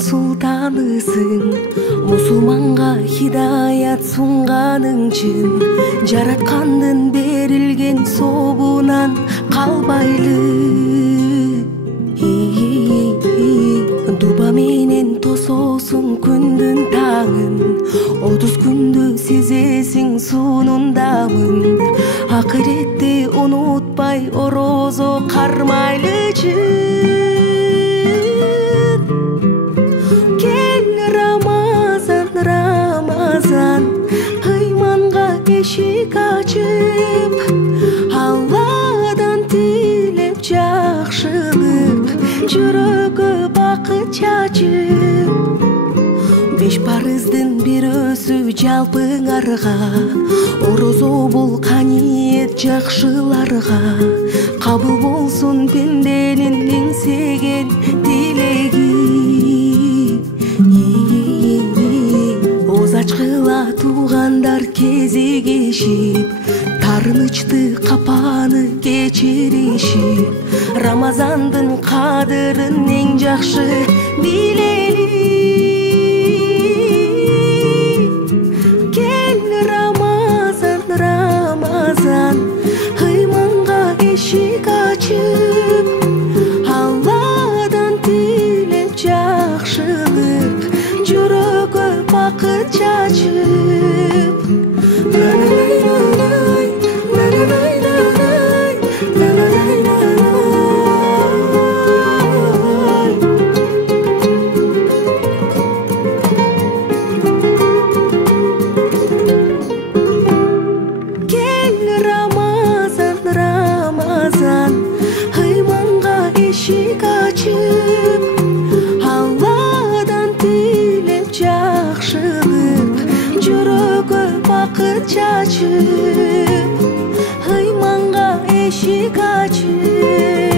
султанысың, мусулманга хидаят сунганың чын, жараткандын берилген собунан калбайлы. Дуба менен тососуң күндүн таңын, 30 күндө сезесиң суунун дамын. Акыретте унутпай орозо кармайлы чын. Кел Рамазан, Рамазан, ыйманга эшик ачып, Алладан тилеп жакшылык, жүрөгө бакыт чачып. 5 парыздын бирөөсү жалпыңарга, орозо бул каниет жакшыларга. Кабыл болсун пенденин эңсеген тилеги. Оз ачкыла туугандар кезигишип, тарынычты капаны кечиришип, Рамазандын кадырын эң жакшы билели. Кел Рамазан, Рамазан, ыйманга эшик ачып, Алладан тилеп жакшылык, жүрөгө бакыт чачып. Эшик ачып, Алладан тилеп жакшылык, жүрөгө бакыт чачып, ыйманга эшик ачып.